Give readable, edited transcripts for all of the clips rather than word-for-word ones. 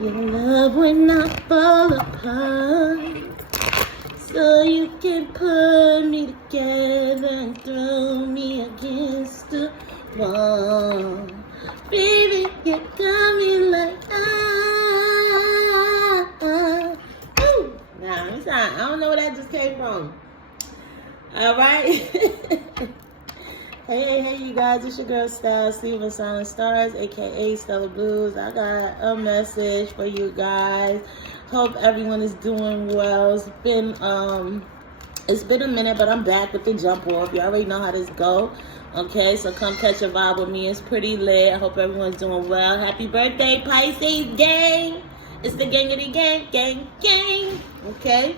Your love will not fall apart. So you can put me together and throw me against the wall. Baby, you got me like Ooh. Nah, it's not. I don't know where that just came from. Alright. Hey, you guys, it's your girl Style, Steven Silent Stars, aka Stella Blues. I got a message for you guys. Hope everyone is doing well. It's been a minute, but I'm back with the jump off. You already know how this go. Okay, so come catch a vibe with me. It's pretty lit. I hope everyone's doing well. Happy birthday, Pisces gang. It's the gangity gang. Okay.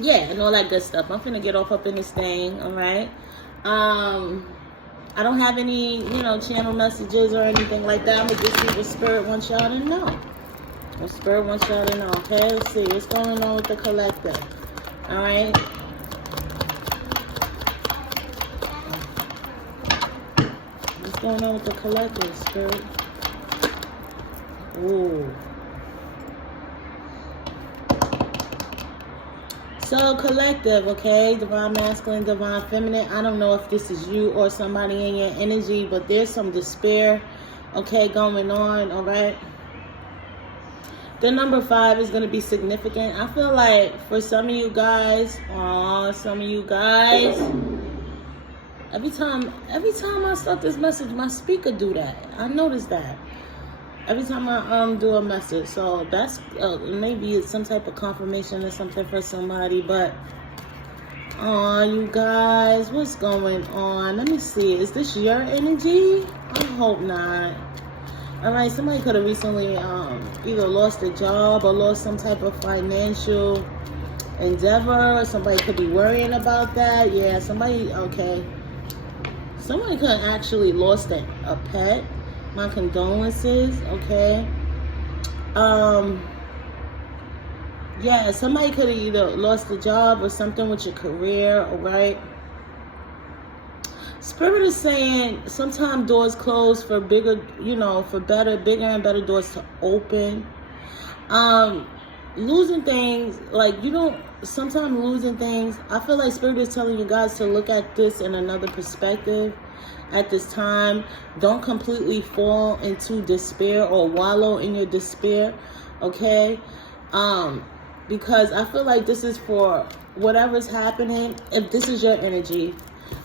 Yeah, and all that good stuff. I'm finna get off up in this thing, all right? I don't have any, channel messages or anything like that. I'm gonna just see what Spirit wants y'all to know. What Spirit wants y'all to know, okay? Let's see what's going on with the collective, all right? What's going on with the collective, Spirit? Ooh. So collective, okay? Divine masculine, divine feminine. I don't know if this is you or somebody in your energy, but there's some despair, okay, going on, all right? The number 5 is going to be significant. I feel like for some of you guys, every time I start this message, my speaker do that. I noticed that. Every time I do a message, so that's maybe it's some type of confirmation or something for somebody. But you guys, what's going on? Let me see. Is this your energy? I hope not. All right, somebody could have recently either lost a job or lost some type of financial endeavor. Somebody could be worrying about that. Yeah, somebody. Okay, somebody could have actually lost a pet. My condolences, okay? Yeah, somebody could have either lost a job or something with your career, all right? Spirit is saying sometimes doors close for bigger, bigger and better doors to open. Losing things, sometimes losing things, I feel like Spirit is telling you guys to look at this in another perspective. At this time, don't completely fall into despair or wallow in your despair, okay? Because I feel like this is for whatever's happening. If this is your energy,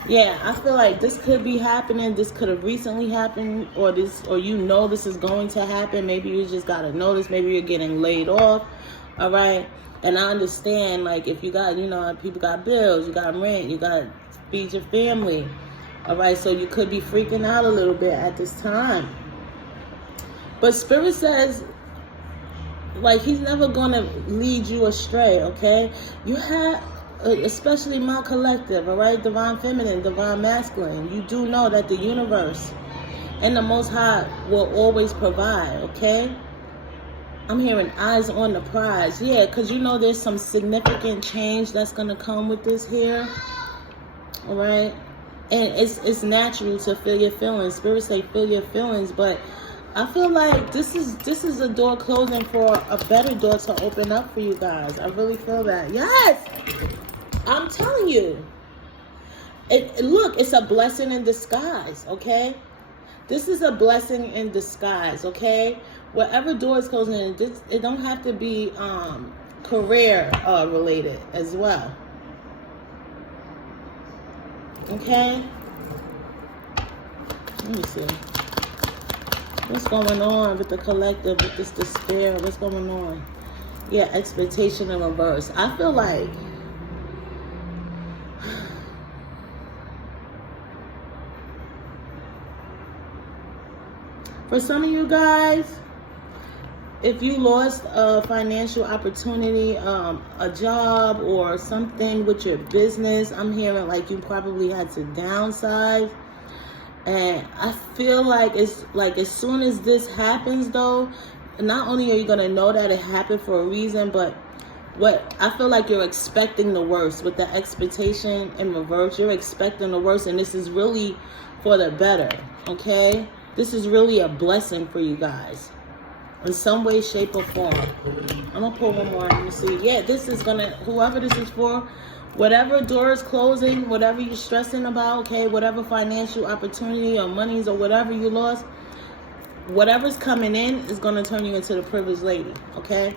yeah, I feel like this could be happening. This could have recently happened, or this is going to happen. Maybe you just gotta notice. Maybe you're getting laid off, all right? And I understand, like, if you got, people got bills, you got rent, you got to feed your family. All right, so you could be freaking out a little bit at this time. But Spirit says, like, he's never going to lead you astray, okay? You have, especially my collective, all right? Divine feminine, divine masculine. You do know that the universe and the Most High will always provide, okay? I'm hearing eyes on the prize. Yeah, because there's some significant change that's going to come with this here, all right? And it's natural to feel your feelings. Spirit say feel your feelings, but I feel like this is a door closing for a better door to open up for you guys. I really feel that. Yes, I'm telling you. Look, it's a blessing in disguise. Okay, this is a blessing in disguise. Okay, whatever door is closing, it don't have to be career related as well. Okay, let me see what's going on with the collective, with this despair. What's going on? Yeah, expectation in reverse. I feel like for some of you guys, if you lost a financial opportunity, a job or something with your business, I'm hearing like you probably had to downsize. And I feel like it's like as soon as this happens though, not only are you going to know that it happened for a reason, but what I feel like you're expecting the worst with the expectation in reverse. You're expecting the worst, and this is really for the better, okay? This is really a blessing for you guys in some way, shape, or form. I'm going to pull one more. Let me see. Yeah, this is going to, whoever this is for, whatever door is closing, whatever you're stressing about, okay, whatever financial opportunity or monies or whatever you lost, whatever's coming in is going to turn you into the privileged lady, okay?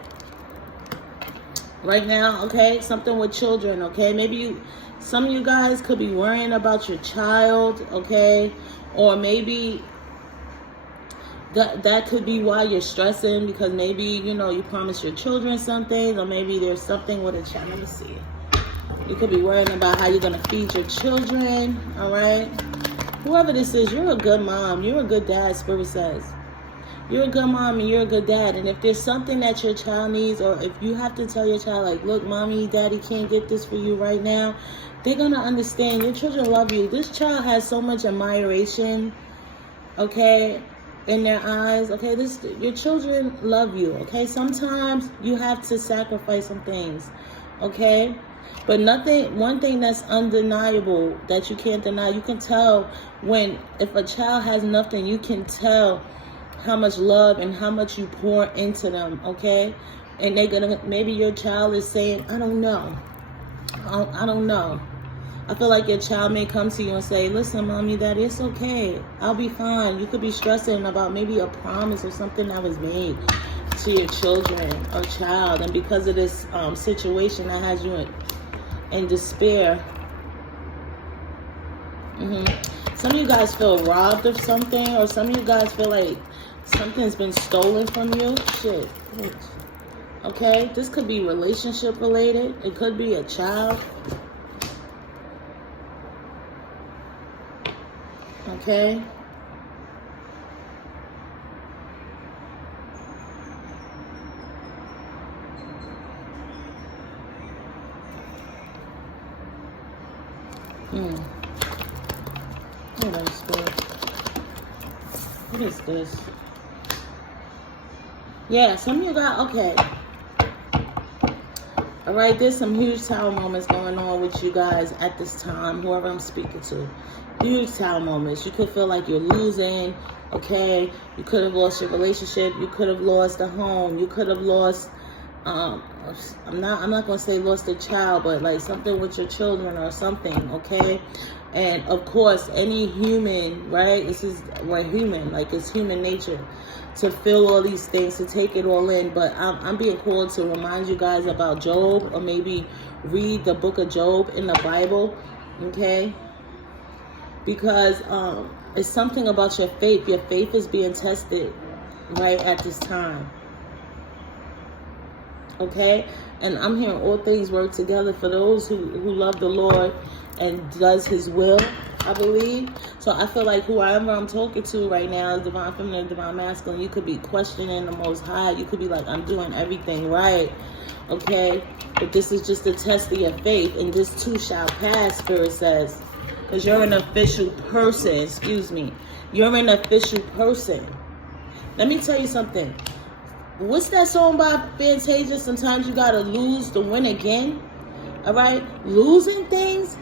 Right now, okay, something with children, okay? Maybe some of you guys could be worrying about your child, okay? Or maybe that could be why you're stressing, because maybe, you know, you promised your children something, or maybe there's something with a child. Let me see. You could be worrying about how you're going to feed your children, all right? Whoever this is, you're a good mom. You're a good dad, Spirit says. You're a good mom and you're a good dad. And if there's something that your child needs, or if you have to tell your child, like, look, mommy, daddy can't get this for you right now, they're going to understand. Your children love you. This child has so much admiration, okay, in their eyes, okay? Your children love you, okay? Sometimes you have to sacrifice some things, okay? But one thing that's undeniable that you can't deny, you can tell if a child has nothing, you can tell how much love and how much you pour into them, okay? And maybe your child is saying, I don't know. I don't know. I feel like your child may come to you and say, listen, mommy, daddy, it's okay. I'll be fine. You could be stressing about maybe a promise or something that was made to your children or child. And because of this situation that has you in despair. Some of you guys feel robbed of something, or some of you guys feel like something's been stolen from you. Shit. Okay? This could be relationship related. It could be a child. Okay? What is this? Yeah, some of you got, okay. All right, there's some huge tower moments going on with you guys at this time, whoever I'm speaking to. Huge tower moments. You could feel like you're losing, okay? You could have lost your relationship. You could have lost a home. You could have lost, I'm not going to say lost a child, but like something with your children or something, okay? And of course, any human, right? We're human, like it's human nature to feel all these things, to take it all in. But I'm being called to remind you guys about Job, or maybe read the book of Job in the Bible, okay? Because it's something about your faith. Your faith is being tested right at this time, okay? And I'm hearing all things work together for those who love the Lord and does his will, I believe. So I feel like whoever I'm talking to right now is divine feminine, divine masculine. You could be questioning the Most High. You could be like, I'm doing everything right, okay? But this is just a test of your faith, and this too shall pass, Spirit says. Because you're an official person, excuse me. You're an official person. Let me tell you something. What's that song by Fantasia? Sometimes you gotta lose to win again. All right? Losing things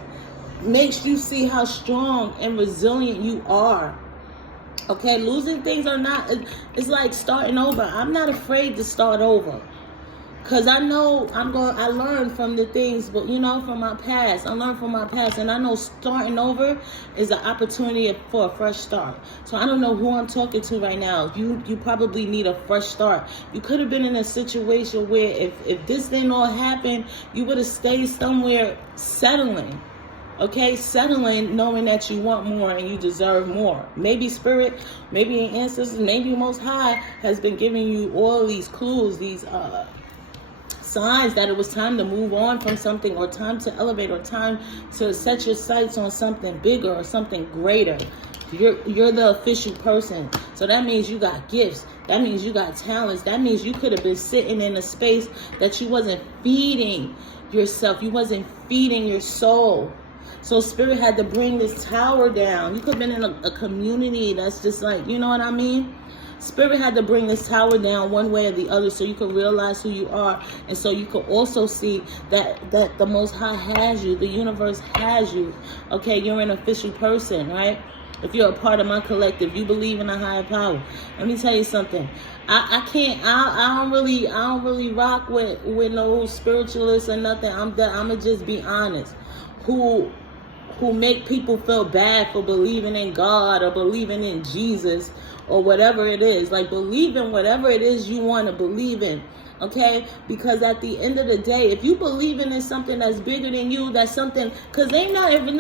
makes you see how strong and resilient you are. Okay? Losing things are not, it's like starting over. I'm not afraid to start over. Because I know I learned from the things, but you know, from my past. I learned from my past, and I know starting over is an opportunity for a fresh start. So I don't know who I'm talking to right now. You probably need a fresh start. You could have been in a situation where if this didn't all happen, you would have stayed somewhere settling. Okay, settling, knowing that you want more and you deserve more. Maybe Spirit, maybe your ancestors, maybe Most High has been giving you all these clues, these signs that it was time to move on from something, or time to elevate, or time to set your sights on something bigger or something greater. You're the official person. So that means you got gifts. That means you got talents. That means you could have been sitting in a space that you wasn't feeding yourself. You wasn't feeding your soul. So Spirit had to bring this tower down. You could have been in a community that's just like, you know what I mean? Spirit had to bring this tower down one way or the other so you can realize who you are, and so you can also see that the Most High has you, the universe has you. Okay, you're an official person, right? if you're a part of my collective, you believe in a higher power. Let me tell you something. I don't really rock with no spiritualists or nothing. I'ma just be honest. Who make people feel bad for believing in God or believing in Jesus or whatever it is. Like, believe in whatever it is you want to believe in. Okay, because at the end of the day, if you believe in something that's bigger than you, that's something, because ain't nothing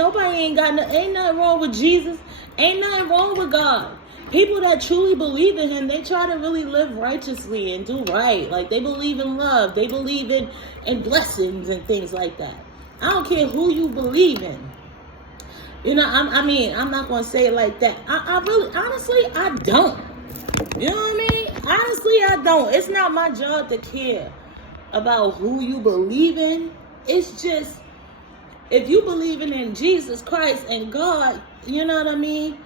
wrong with Jesus, ain't nothing wrong with God. People that truly believe in him, they try to really live righteously and do right. Like, they believe in love, they believe in blessings and things like that. I don't care who you believe in. You know, I'm not going to say it like that. I really, honestly, I don't. You know what I mean? Honestly, I don't. It's not my job to care about who you believe in. It's just, if you believe in Jesus Christ and God, you know what I mean?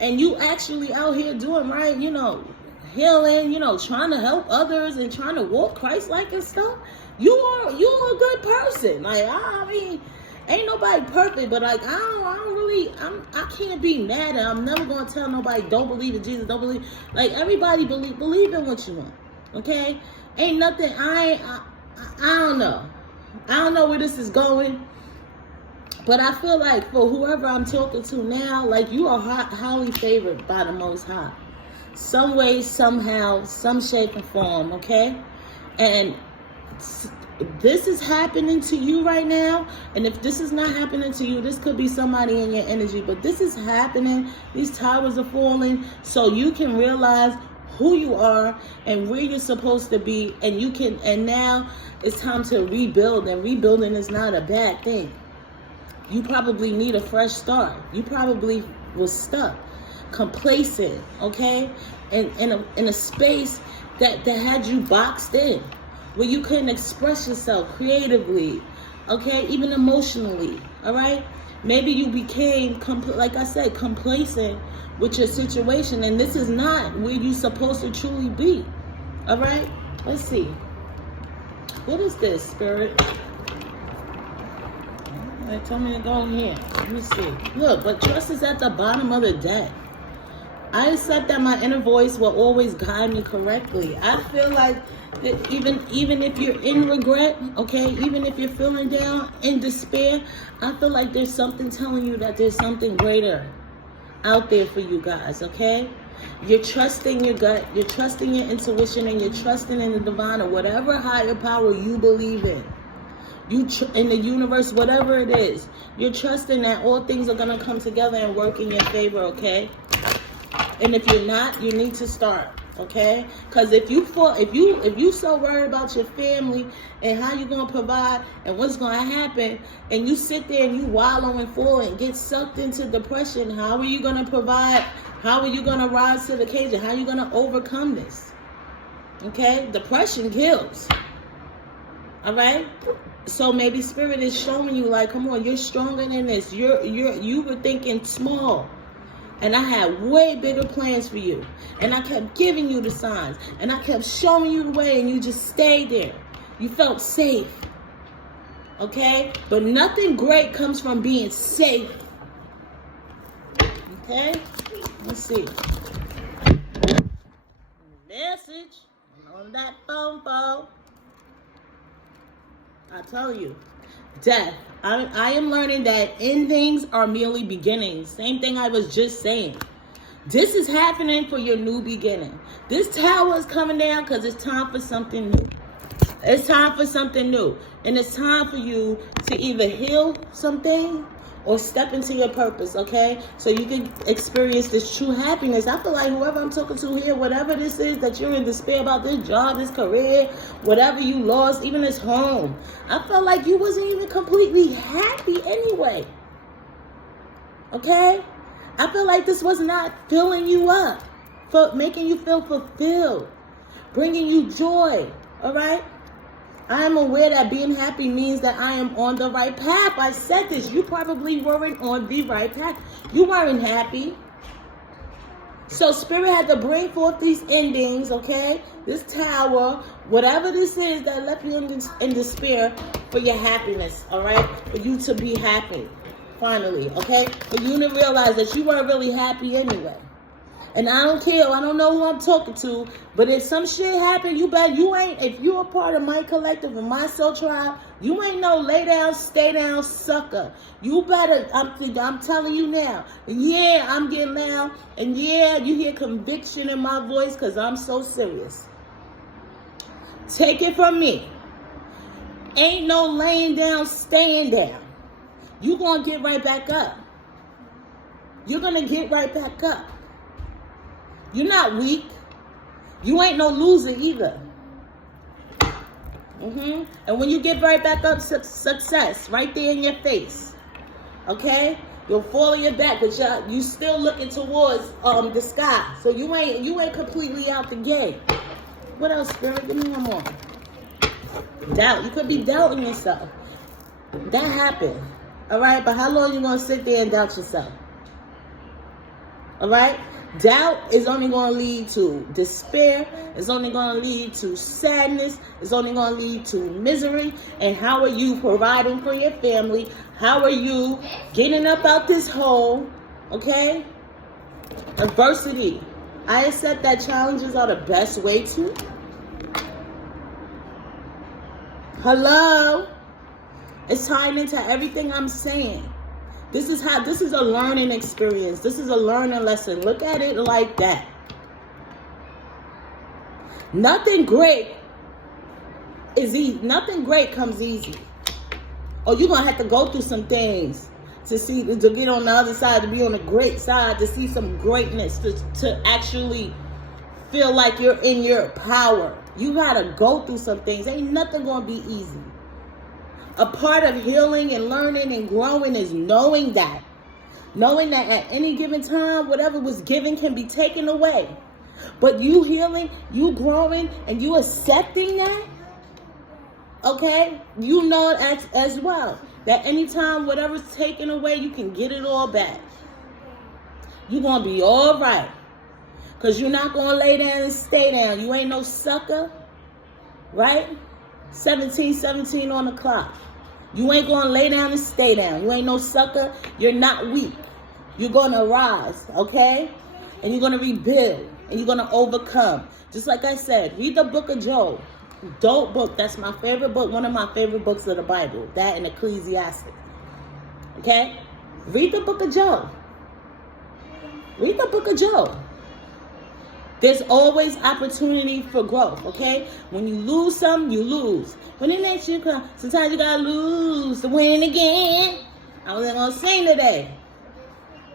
And you actually out here doing right, you know, healing, you know, trying to help others and trying to walk Christ-like and stuff, you're a good person. Like, I mean, ain't nobody perfect, but like, I can't be mad at. I'm never gonna tell nobody don't believe in Jesus, don't believe. Like, everybody believe in what you want, okay? Ain't nothing. I don't know. I don't know where this is going, but I feel like for whoever I'm talking to now, like, you are highly favored by the Most High, some way, somehow, some shape and form, okay? And this is happening to you right now, and if this is not happening to you, this could be somebody in your energy, but this is happening. These towers are falling so you can realize who you are and where you're supposed to be, and now it's time to rebuild, and rebuilding is not a bad thing. You probably need a fresh start. You probably was stuck, complacent, okay, in a space that had you boxed in, where you couldn't express yourself creatively, okay, even emotionally, all right? Maybe you became, like I said, complacent with your situation, and this is not where you're supposed to truly be, all right? Let's see. What is this, Spirit? They told me to go here. Let me see. Look, but trust is at the bottom of the deck. I accept that my inner voice will always guide me correctly. I feel like that even if you're in regret, okay, even if you're feeling down, in despair, I feel like there's something telling you that there's something greater out there for you guys, okay? You're trusting your gut, you're trusting your intuition, and you're trusting in the divine or whatever higher power you believe in. In the universe, whatever it is, you're trusting that all things are going to come together and work in your favor, okay? And if you're not, you need to start, okay? Because if you so worried about your family and how you're going to provide and what's going to happen, and you sit there and you wallow and fall and get sucked into depression, how are you going to provide? How are you going to rise to the occasion? How are you going to overcome this? Okay? Depression kills. All right? So maybe Spirit is showing you, like, come on, you're stronger than this. You were thinking small. And I had way bigger plans for you. And I kept giving you the signs. And I kept showing you the way, and you just stayed there. You felt safe. Okay? But nothing great comes from being safe. Okay? Let's see. Message on that phone. I tell you. Death. I am learning that endings are merely beginnings. Same thing I was just saying. This is happening for your new beginning. This tower is coming down because it's time for something new. It's time for something new. And it's time for you to either heal something or step into your purpose, okay? So you can experience this true happiness. I feel like whoever I'm talking to here, whatever this is that you're in despair about, this job, this career, whatever you lost, even this home, I felt like you wasn't even completely happy anyway, okay? I feel like this was not filling you up, for making you feel fulfilled, bringing you joy, all right? I am aware that being happy means that I am on the right path. I said this. You probably weren't on the right path. You weren't happy. So Spirit had to bring forth these endings, okay? This tower, whatever this is that left you in despair, for your happiness, all right? For you to be happy. finally, okay? But you didn't realize that you weren't really happy anyway. And I don't care, I don't know who I'm talking to, but if some shit happen, if you're a part of my collective and my soul tribe, you ain't no lay down, stay down sucker. You better, I'm telling you now, yeah, I'm getting loud, and yeah, you hear conviction in my voice because I'm so serious. Take it from me. Ain't no laying down, staying down. You're going to get right back up. You're going to get right back up. You're not weak. You ain't no loser either. And when you get right back up, success right there in your face. Okay? You'll fall on your back, but you still looking towards the sky. So you ain't completely out the game. What else, Spirit? Give me one more. Doubt. You could be doubting yourself. That happened. All right? But how long you going to sit there and doubt yourself? All right? Doubt is only going to lead to despair. It's only going to lead to sadness. It's only going to lead to misery. And how are you providing for your family? How are you getting up out this hole? Okay? Adversity. I accept that challenges are the best way to. Hello? It's tying into everything I'm saying. This is a learning experience. This is a learning lesson. Look at it like that. Nothing great is easy. Nothing great comes easy. Or you're going to have to go through some things to get on the other side, to be on the great side, to see some greatness, to actually feel like you're in your power. You got to go through some things. Ain't nothing going to be easy. A part of healing and learning and growing is knowing that. Knowing that at any given time, whatever was given can be taken away. But you healing, you growing, and you accepting that, okay? You know it as well. That anytime whatever's taken away, you can get it all back. You're going to be all right. Because you're not going to lay down and stay down. You ain't no sucker, right? 17 on the clock. You ain't going to lay down and stay down. You ain't no sucker. You're not weak. You're going to rise, okay? And you're going to rebuild. And you're going to overcome. Just like I said, read the book of Job. Dope book. That's my favorite book. One of my favorite books of the Bible. That and Ecclesiastes. Okay? Read the book of Job. Read the book of Job. There's always opportunity for growth, okay? When you lose something, you lose. When the next year comes, sometimes you gotta lose to win again. I wasn't gonna sing today.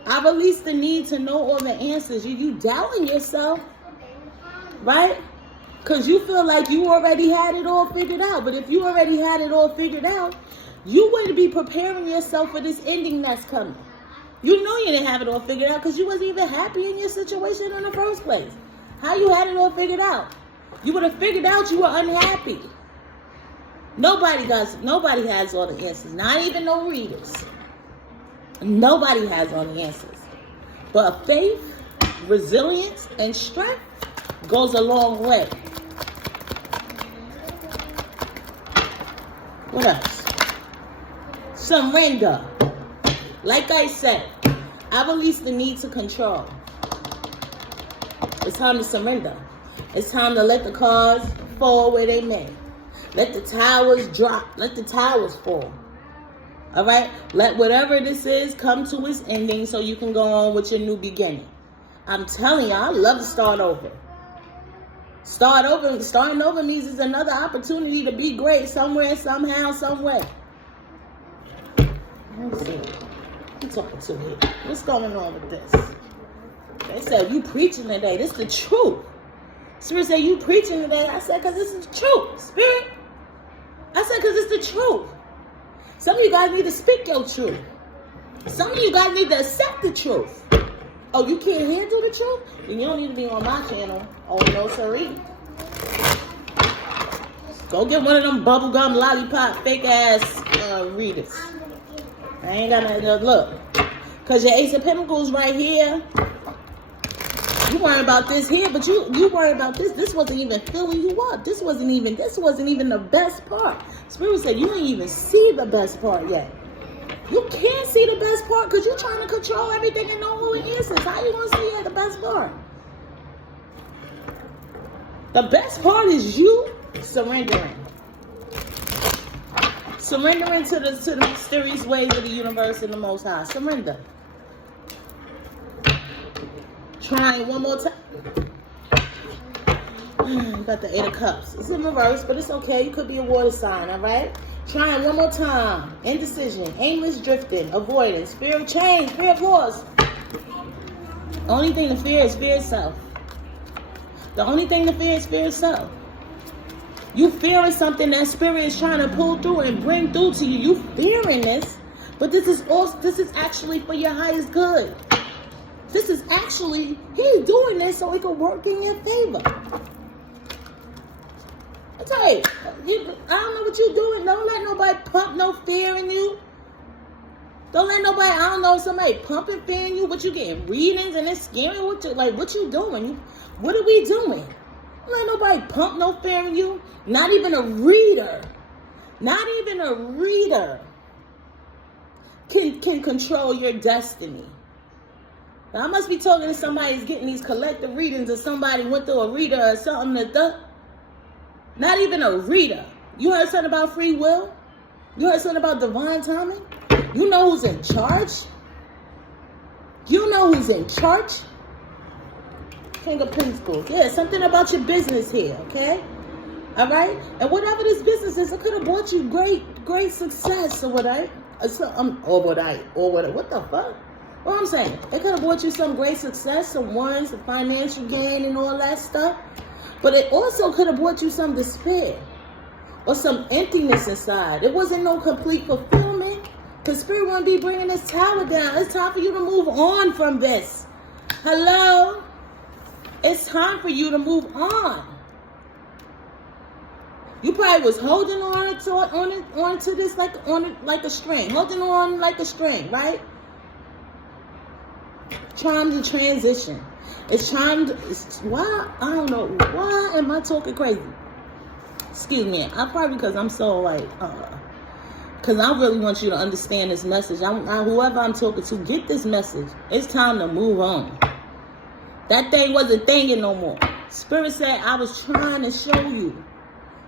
I release the need to know all the answers. You doubting yourself, right? Because you feel like you already had it all figured out. But if you already had it all figured out, you wouldn't be preparing yourself for this ending that's coming. You know you didn't have it all figured out because you wasn't even happy in your situation in the first place. How you had it all figured out? You would have figured out you were unhappy. Nobody has all the answers. Not even no readers. Nobody has all the answers. But faith, resilience, and strength goes a long way. What else? Surrender. Like I said, I release the need to control. It's time to surrender. It's time to let the cards fall where they may. Let the towers drop. Let the towers fall. All right? Let whatever this is come to its ending so you can go on with your new beginning. I'm telling you, I love to start over. Starting over means it's another opportunity to be great somewhere, somehow, somewhere. Let me see. What you talking to here? What's going on with this? They said, you preaching today. This is the truth. Spirit said, you preaching today. I said, because this is the truth. Spirit. I said, because it's the truth. Some of you guys need to speak your truth. Some of you guys need to accept the truth. Oh, you can't handle the truth? Then you don't need to be on my channel. Oh, no, sorry. Go get one of them bubblegum lollipop fake ass readers. I ain't got nothing to look. Because your Ace of Pentacles right here. You worry about this here, but you worry about this. This wasn't even filling you up. This wasn't even the best part. Spirit said you ain't even see the best part yet. You can't see the best part because you're trying to control everything and know who it is. How you going to see the best part? The best part is you surrendering. Surrendering to the mysterious ways of the universe and the Most High. Surrender. Trying one more time. You got the Eight of Cups. It's in reverse, but it's okay. You could be a water sign, all right? Trying one more time. Indecision, aimless drifting, avoidance, fear of change, fear of loss. Only thing to fear is fear itself. The only thing to fear is fear itself. You fearing something that spirit is trying to pull through and bring through to you. You fearing this, but this is actually for your highest good. This is actually, he's doing this so it can work in your favor. I tell you, I don't know what you're doing. Don't let nobody pump no fear in you. Don't let nobody, I don't know, somebody pumping fear in you. What you getting readings and it's scary. What you doing? What are we doing? Don't let nobody pump no fear in you. Not even a reader. Not even a reader can control your destiny. Now, I must be talking to somebody who's getting these collective readings or somebody went through a reader or something. Not even a reader. You heard something about free will? You heard something about divine timing? You know who's in charge? You know who's in charge? King of Pentacles. Yeah, something about your business here, okay? All right? And whatever this business is, it could have brought you great success or whatever. What the fuck? What I'm saying, it could have brought you some great success, some wins, some financial gain and all that stuff. But it also could have brought you some despair or some emptiness inside. It wasn't no complete fulfillment because Spirit won't be bringing this tower down. It's time for you to move on from this. Hello? It's time for you to move on. You probably was holding on to this like a string. Holding on like a string, right? Time to transition. Why? I don't know. Why am I talking crazy? Excuse me. Probably because I'm so because I really want you to understand this message. Whoever I'm talking to, get this message. It's time to move on. That thing wasn't thinking no more. Spirit said, I was trying to show you.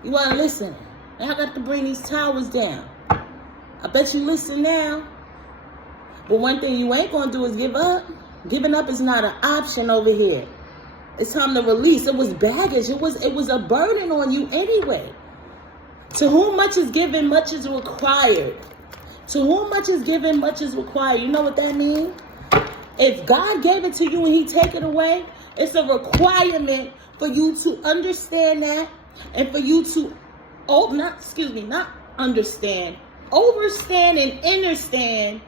You weren't listening. And I got to bring these towers down. I bet you listen now. But one thing you ain't going to do is give up. Giving up is not an option over here. It's time to release. It was baggage. It was a burden on you anyway. To whom much is given, much is required. To whom much is given, much is required. You know what that means? If God gave it to you and he take it away, it's a requirement for you to understand that and for you to, not understand, overstand and understand.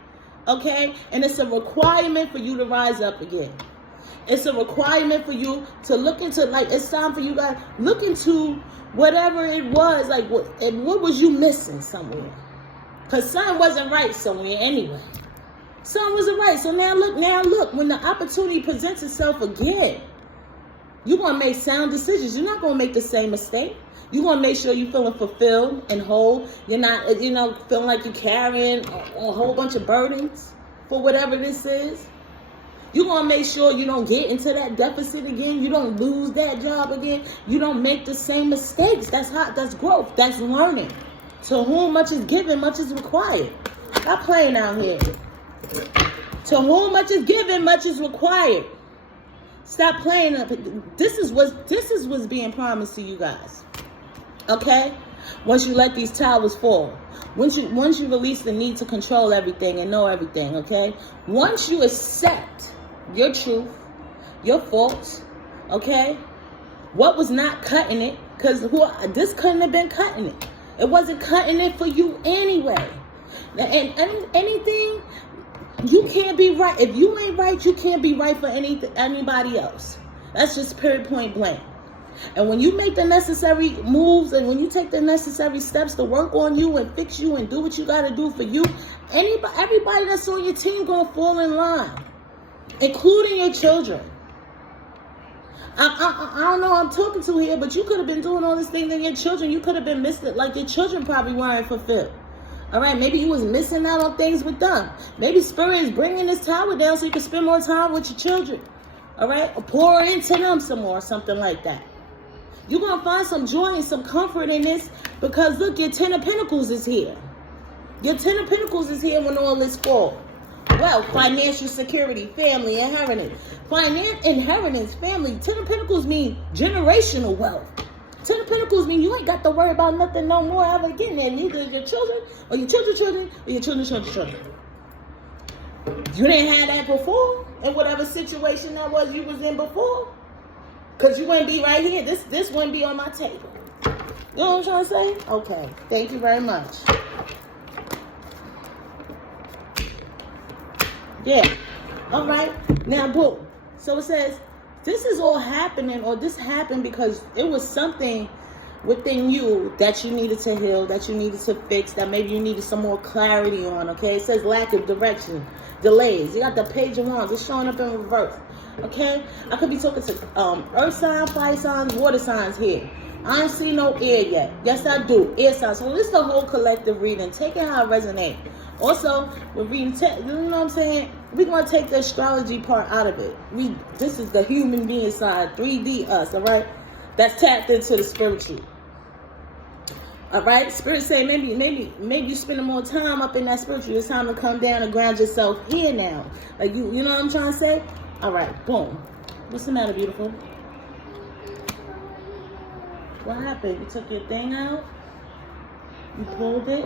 Okay? And it's a requirement for you to rise up again. It's a requirement for you to look into, it's time for you guys, look into whatever it was, what was you missing somewhere? Because something wasn't right somewhere anyway. Something wasn't right. So now look, when the opportunity presents itself again, you're going to make sound decisions. You're not going to make the same mistake. You're going to make sure you're feeling fulfilled and whole. You're not, feeling like you're carrying a whole bunch of burdens for whatever this is. You're going to make sure you don't get into that deficit again. You don't lose that job again. You don't make the same mistakes. That's growth. That's learning. To whom much is given, much is required. Stop playing out here. To whom much is given, much is required. Stop playing up. This is what's being promised to you guys. Okay? Once you let these towers fall. Once you release the need to control everything and know everything, okay? Once you accept your truth, your faults, okay? What was not cutting it, because this couldn't have been cutting it. It wasn't cutting it for you anyway. And anything, you can't be right. If you ain't right, you can't be right for anybody else. That's just period, point blank. And when you make the necessary moves and when you take the necessary steps to work on you and fix you and do what you got to do for you, everybody that's on your team going to fall in line, including your children. I don't know who I'm talking to here, but you could have been doing all these things and your children, you could have been missed it. Like your children probably weren't fulfilled. All right, maybe you was missing out on things with them. Maybe Spirit is bringing this tower down so you can spend more time with your children. All right, or pour into them some more, something like that. You're going to find some joy and some comfort in this because, look, your Ten of Pentacles is here. Your Ten of Pentacles is here when all this falls. Wealth, financial security, family, inheritance. Inheritance, family. Ten of Pentacles mean generational wealth. Ten of Pentacles mean you ain't got to worry about nothing no more ever again. And neither your children or your children's children or your children's children's children. You didn't have that before in whatever situation that was you was in before. Because you wouldn't be right here. This wouldn't be on my table. You know what I'm trying to say? Okay. Thank you very much. Yeah. All right. Now, boom. So it says, this is all happening, or this happened because it was something within you that you needed to heal, that you needed to fix, that maybe you needed some more clarity on, okay? It says lack of direction, delays. You got the Page of Wands. It's showing up in reverse, okay? I could be talking to earth signs, fire signs, water signs here. I ain't see no air yet. Yes, I do. Air signs. So this is the whole collective reading. Take it how it resonates. Also, we're reading, you know what I'm saying? We're going to take the astrology part out of it. This is the human being side, 3D us, all right? That's tapped into the spiritual. All right? Spirit say maybe you're spending more time up in that spiritual. It's time to come down and ground yourself here now. Like, you know what I'm trying to say? All right, boom. What's the matter, beautiful? What happened? You took your thing out? You pulled it?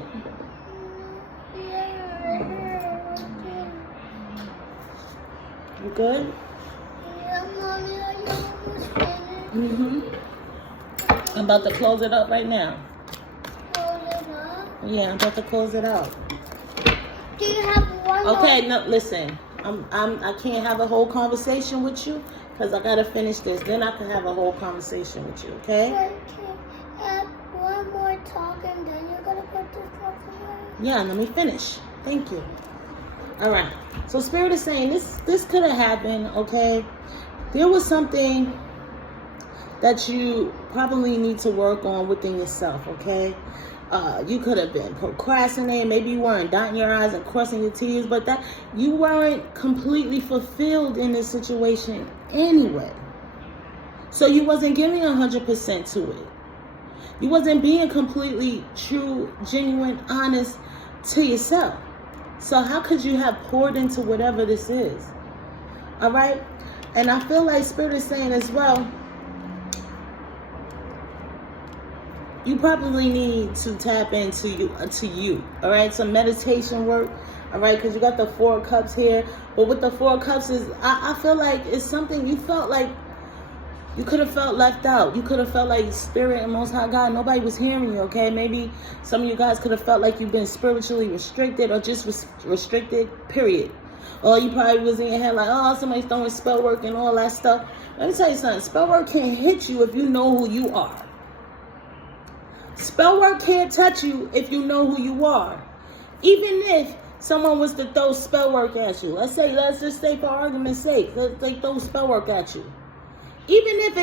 You good? I'm about to close it up right now. Close it up? Yeah, I'm about to close it out. Do you have one more? Okay, no, listen. I can't have a whole conversation with you because I gotta finish this. Then I can have a whole conversation with you. Okay? Have one more talk and then you're gonna put this talk away. Yeah, let me finish. Thank you. All right. So Spirit is saying this could have happened, okay? There was something that you probably need to work on within yourself, okay? You could have been procrastinating. Maybe you weren't dotting your I's and crossing your T's, but that you weren't completely fulfilled in this situation anyway. So you wasn't giving 100% to it. You wasn't being completely true, genuine, honest to yourself. So how could you have poured into whatever this is? All right? And I feel like Spirit is saying as well, you probably need to tap into you, all right? Some meditation work, all right? Because you got the Four of Cups here. But with the Four of Cups, I feel like it's something you felt like you could have felt left out. You could have felt like Spirit and Most High God, nobody was hearing you, okay? Maybe some of you guys could have felt like you've been spiritually restricted or just restricted, period. Or you probably was in your head like, oh, somebody's throwing spell work and all that stuff. Let me tell you something. Spell work can't hit you if you know who you are. Spell work can't touch you if you know who you are. Even if someone was to throw spell work at you. Let's just say for argument's sake, they throw spell work at you. Even if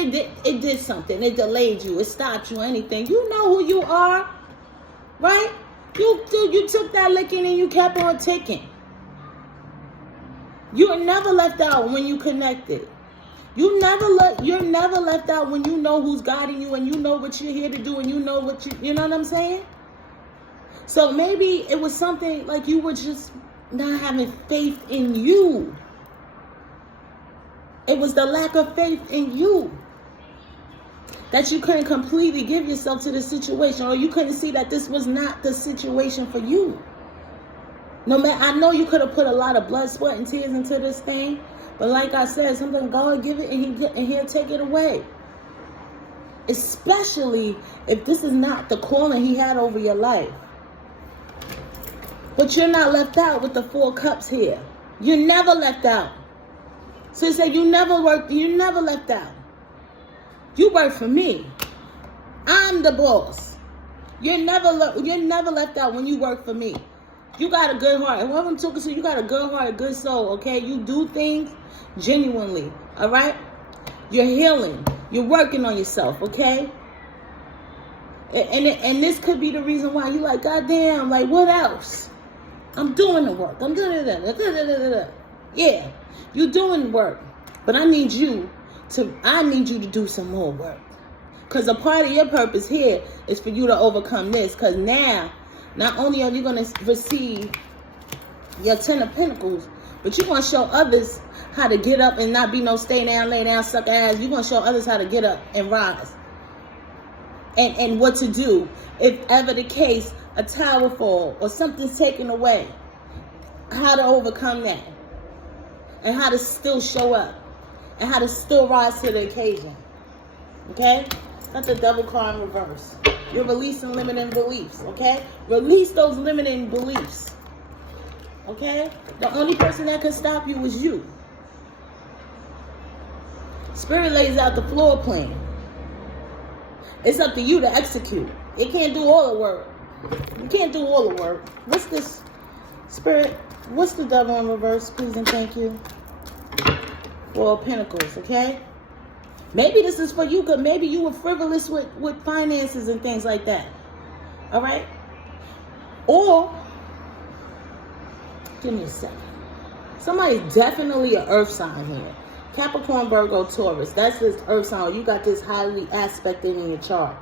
it did something, it delayed you, it stopped you, anything, you know who you are, right? You took that licking and you kept on ticking. You're never left out when you connected. You're never left out when you know who's guiding you and you know what you're here to do and you know what you know what I'm saying? So maybe it was something like you were just not having faith in you. It was the lack of faith in you that you couldn't completely give yourself to the situation, or you couldn't see that this was not the situation for you. No matter, I know you could have put a lot of blood, sweat, and tears into this thing, but like I said, sometimes God give it and He'll take it away. Especially if this is not the calling He had over your life. But you're not left out with the Four Cups here. You're never left out. So it said you never left out. You work for me. I'm the boss. You're never left out when you work for me. You got a good heart. And what I'm talking to, you got a good heart, a good soul, okay? You do things genuinely, all right? You're healing. You're working on yourself, okay? And this could be the reason why you like, goddamn, like what else? I'm doing the work. I'm doing it. Yeah, you're doing work, but I need you to do some more work. Because a part of your purpose here is for you to overcome this. Because now, not only are you going to receive your 10 of Pentacles, but you're going to show others how to get up and not be no stay down, lay down, suck ass. You're going to show others how to get up and rise. And what to do if ever the case, a tower fall or something's taken away. How to overcome that. And how to still show up. And how to still rise to the occasion. Okay? Got the Devil card in reverse. You're releasing limiting beliefs. Okay? Release those limiting beliefs. Okay? The only person that can stop you is you. Spirit lays out the floor plan. It's up to you to execute. It can't do all the work. You can't do all the work. What's this? Spirit, what's the Devil in reverse? Please and thank you. Four of Pentacles, okay? Maybe this is for you, because maybe you were frivolous with finances and things like that. All right? Or, give me a second. Somebody's definitely an earth sign here. Capricorn, Virgo, Taurus. That's this earth sign. You got this highly aspected in your chart.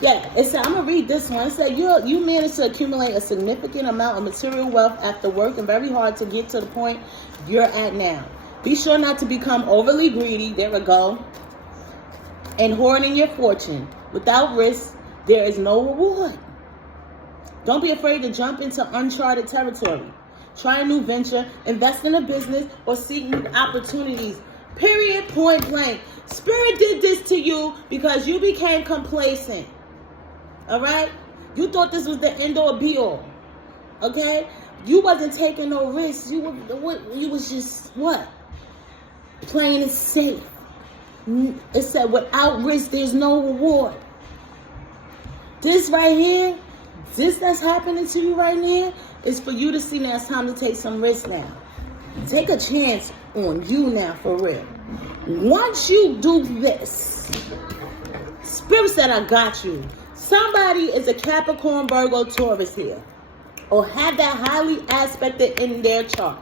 Yeah, it said, I'm going to read this one. It said, you managed to accumulate a significant amount of material wealth after working very hard to get to the point you're at now. Be sure not to become overly greedy. There we go. And hoarding your fortune. Without risk, there is no reward. Don't be afraid to jump into uncharted territory. Try a new venture, invest in a business, or seek new opportunities. Period, point blank. Spirit did this to you because you became complacent. All right? You thought this was the end or be all. Okay? You wasn't taking no risks. You was just, what? Playing it safe. It said, without risk, there's no reward. This right here, this that's happening to you right here, is for you to see now it's time to take some risks now. Take a chance on you now, for real. Once you do this, Spirit said, I got you. Somebody is a Capricorn, Virgo, Taurus here. Or have that highly aspected in their chart.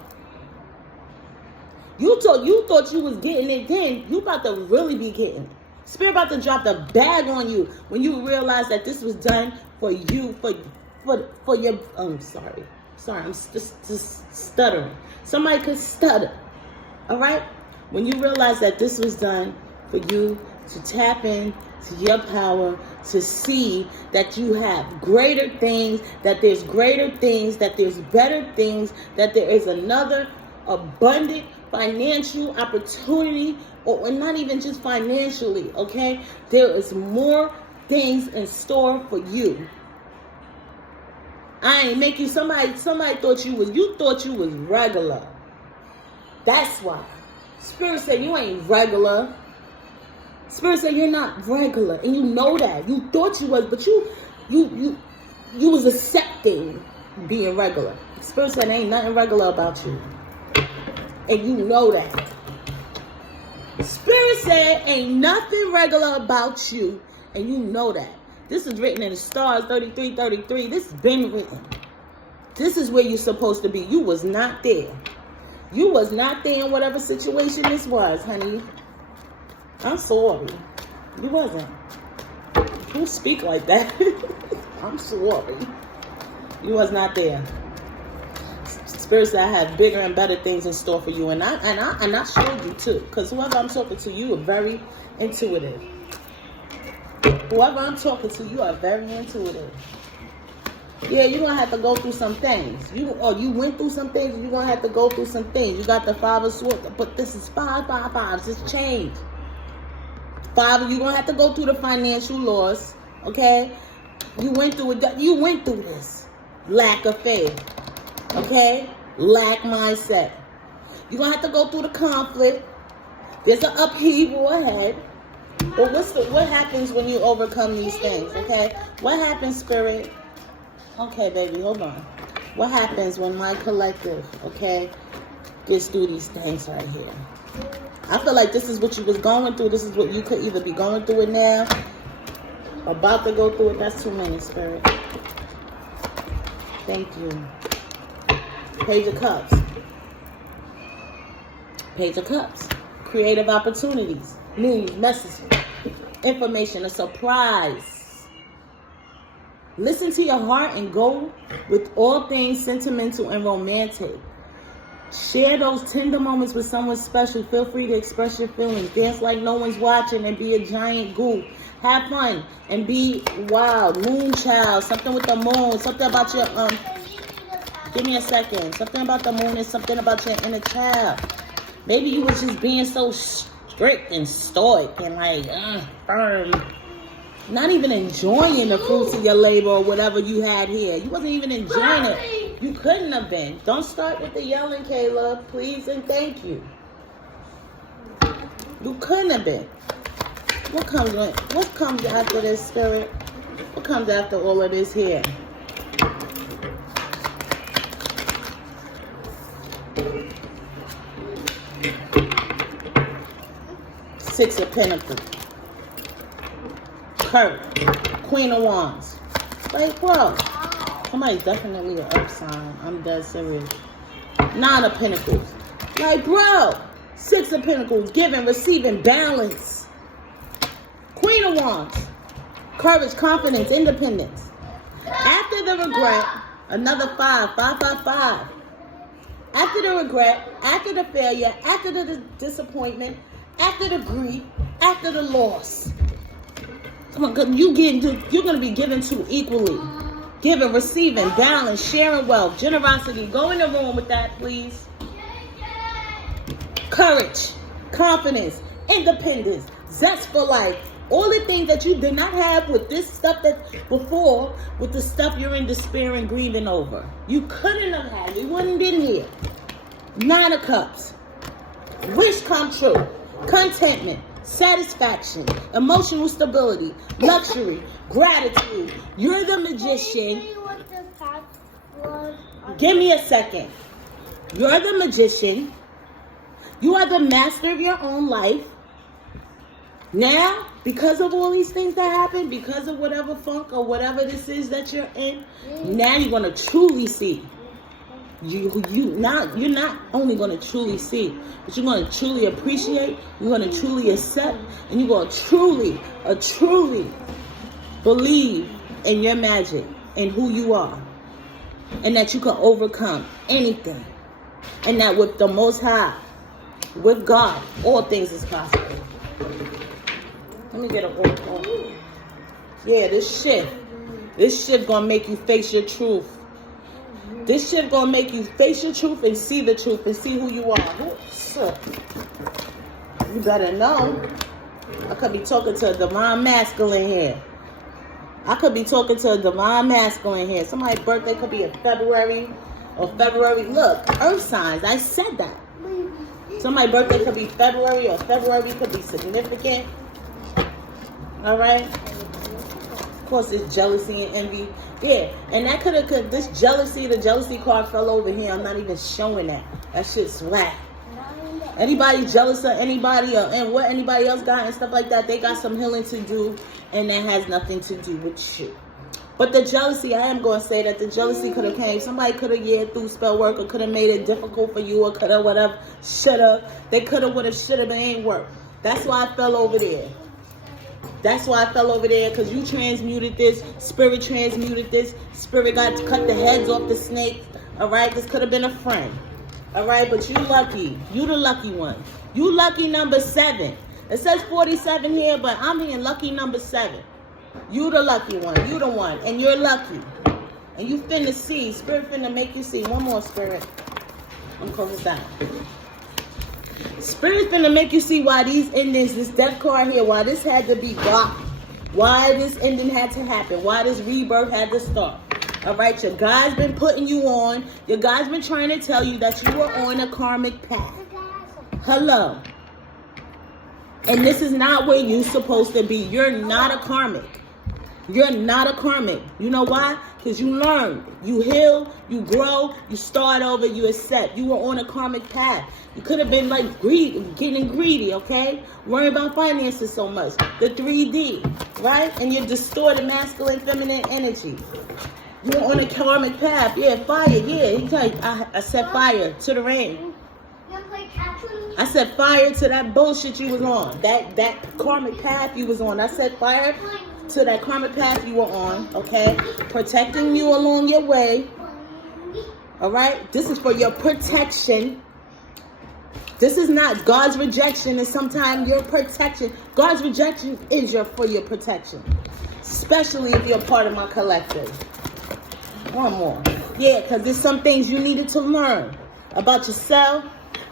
You thought you was getting it then. You about to really be getting it. Spirit about to drop the bag on you when you realize that this was done for you, for your, sorry, I'm just stuttering. Somebody could stutter, all right? When you realize that this was done for you to tap in to your power, to see that you have greater things, that there's greater things, that there's better things, that there is another abundant financial opportunity, or not even just financially, okay? There is more things in store for you. I ain't make you, somebody thought you was regular. That's why. Spirit said you ain't regular. Spirit said you're not regular, and you know that. You thought you was, but you was accepting being regular. Spirit said ain't nothing regular about you, and you know that. Spirit said ain't nothing regular about you, and you know that. This is written in the stars, 3333. This has been written. This is where you're supposed to be. You was not there. You was not there in whatever situation this was, honey. I'm sorry. You wasn't. Don't speak like that. I'm sorry. You was not there. Spirit said I have bigger and better things in store for you. And I showed you too. Because whoever I'm talking to, you are very intuitive. Whoever I'm talking to, you are very intuitive. Yeah, you're going to have to go through some things. You went through some things, you're going to have to go through some things. You got the 5 of Swords, but this is 5. It's change. 5, you're going to have to go through the financial loss, okay? You went through it. You went through this. Lack of faith, okay? Lack mindset. You're going to have to go through the conflict. There's an upheaval ahead. But what happens when you overcome these things, okay? What happens, Spirit? Okay, baby, hold on. What happens when my collective, okay, gets through these things right here? I feel like this is what you was going through. This is what you could either be going through it now, about to go through it. That's too many, Spirit. Thank you. Page of Cups. Page of Cups. Creative opportunities. News, messages, information, a surprise. Listen to your heart and go with all things sentimental and romantic. Share those tender moments with someone special. Feel free to express your feelings. Dance like no one's watching and be a giant goof. Have fun and be wild. Moon child. Something with the moon. Something about your give me a second. Something about the moon and something about your inner child. Maybe you was just being so strict and stoic and like firm. Not even enjoying the fruits of your labor or whatever you had here. You wasn't even enjoying it. You couldn't have been. Don't start with the yelling, Kayla. Please and thank you. You couldn't have been. What comes after this, Spirit? What comes after all of this here? Six of Pentacles. Courage. Queen of Wands. Like, bro. Somebody's definitely an earth sign. I'm dead serious. Nine of Pentacles. Like, bro. Six of Pentacles. Giving, receiving, balance. Queen of Wands. Courage, confidence, independence. After the regret, another 5. 5, 5, 5. After the regret, after the failure, after the disappointment, after the grief, after the loss. Come on, you're going to be given to equally. Giving, receiving, balance, sharing wealth, generosity. Go in the room with that, please. Courage, confidence, independence, zest for life. All the things that you did not have with this stuff that before, with the stuff you're in despair and grieving over. You couldn't have had it. You wouldn't been here. Nine of Cups. Wish come true. Contentment, satisfaction, emotional stability, luxury, gratitude. You're the magician. Give me a second. You're the magician. You are the master of your own life. Now, because of all these things that happen, because of whatever funk or whatever this is that you're in, now you're going to truly see. You're not only going to truly see, but you're going to truly appreciate, you're going to truly accept, and you're going to truly believe in your magic and who you are, and that you can overcome anything, and that with the Most High, with God, all things is possible. Let me get an oracle. Yeah, this shit gonna make you face your truth. This shit gonna make you face your truth and see the truth and see who you are. You better know. I could be talking to a divine masculine here. Somebody's birthday could be in February or February. Look, earth signs. I said that. Somebody's birthday could be February or February could be significant. All right. Of course, it's jealousy and envy. Yeah, and that could this jealousy, the jealousy card fell over here. I'm not even showing that. That shit's whack. Anybody jealous of anybody and what anybody else got and stuff like that, they got some healing to do, and that has nothing to do with you. But the jealousy, I am going to say that the jealousy could have came. Somebody could have through spell work or could have made it difficult for you or could have whatever, should have. They could have, would have, should have, but it ain't work. That's why I fell over there. Because you transmuted this. Spirit transmuted this. Spirit got to cut the heads off the snakes. All right? This could have been a friend. All right? But you lucky. You the lucky one. You lucky number 7. It says 47 here, but I'm hearing lucky number 7. You the lucky one. You the one. And you're lucky. And you finna see. Spirit finna make you see. One more, Spirit. I'm closing down. Spirit's gonna make you see why these endings, this death card here, why this had to be blocked, why this ending had to happen, why this rebirth had to start. All right, your God's been putting you on. Your God's been trying to tell you that you are on a karmic path. Hello. And this is not where you're supposed to be. You're not a karmic. You're not a karmic. You know why? Because you learn, you heal, you grow, you start over, you accept. You were on a karmic path. You could have been like getting greedy, okay? Worrying about finances so much. The 3D, right? And your distorted masculine, feminine energy. You're on a karmic path. Yeah, fire. Yeah, he tell you, I set fire to the rain. I set fire to that bullshit you was on. That karmic path you was on. I set fire to that karmic path you were on, okay? Protecting you along your way. All right? This is for your protection. This is not God's rejection. It's sometimes your protection. God's rejection is for your protection. Especially if you're a part of my collective. One more. Yeah, because there's some things you needed to learn about yourself,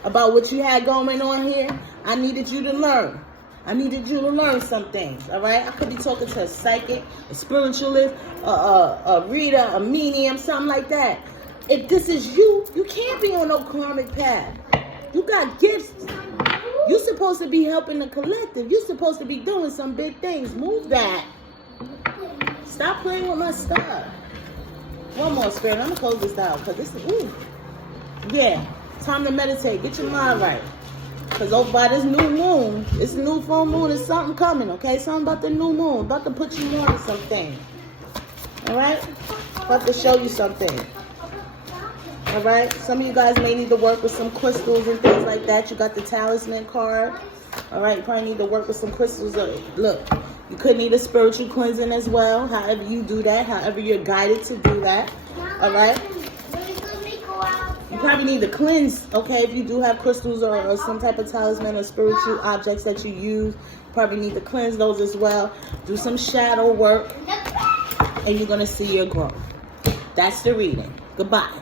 about what you had going on here. I needed you to learn. I needed you to learn some things, all right? I could be talking to a psychic, a spiritualist, a reader, a medium, something like that. If this is you, you can't be on no karmic path. You got gifts. You're supposed to be helping the collective. You're supposed to be doing some big things. Move that. Stop playing with my stuff. One more, Spirit. I'm going to close this out because this is, ooh. Yeah, time to meditate. Get your mind right. Because over by this new moon, this new full moon, is something coming, okay? Something about the new moon. About to put you on to something. All right? About to show you something. All right? Some of you guys may need to work with some crystals and things like that. You got the talisman card. All right? You probably need to work with some crystals. Look, you could need a spiritual cleansing as well. However you do that. However you're guided to do that. All right? You probably need to cleanse, okay, if you do have crystals or some type of talisman or spiritual objects that you use. You probably need to cleanse those as well. Do some shadow work. And you're going to see your growth. That's the reading. Goodbye.